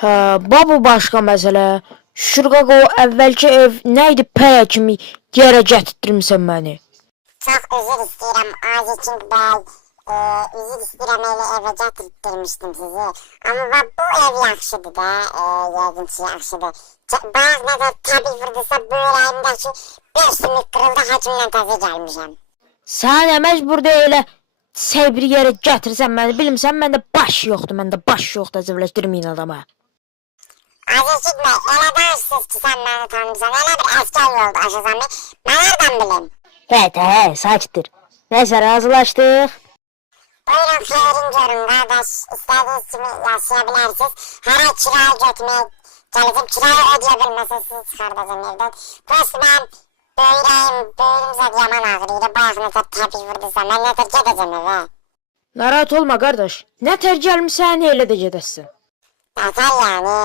Hə, bu başqa məsələ. Şurqaq o əvvəlki ev nə idi pəyə kimi yerə gətirtdirmisən məni. Çox üzr istəyirəm Azəking bəy. Üzr istəyirəm elə evə gətirtdirmişdim sizi. Amma bu ev yaxşıdır da, yəqin ki yaxşıdır. Bayaq nəzər təbii vurduysa böyrəyimdəki 5 sümük qırıldı, həkimlə təzə gəlmişəm. Sən nə məcburda elə səbri yerə gətirsən məni, bilmirsən məndə baş yoxdur, məndə baş yoxdur, əzəvləşdirməyin adama. Azəking bəy, elə danışsınız ki sən məni tanımırsan, elə bir əskər yoldaşısan, mən nereden bileyim? Hə, sakitdir. Nəysə, razılaşdıq. Buyurun xeyrin görün qardaş, istədiyiniz kimi yaşaya bilərsiniz. Hələ kiraya götürməyə gələcəm, kiraya ödeyə bilməsə sizi çıxardacam evdən. Prosto mən böyrüm zəd yaman ağrıydı, bayaq nətər təbii vurduysa, mən nətər gedəcəm evə. Narahat olma qardaş. Nə tər gəlmisən, elə də gedəsən. Nətər yəni?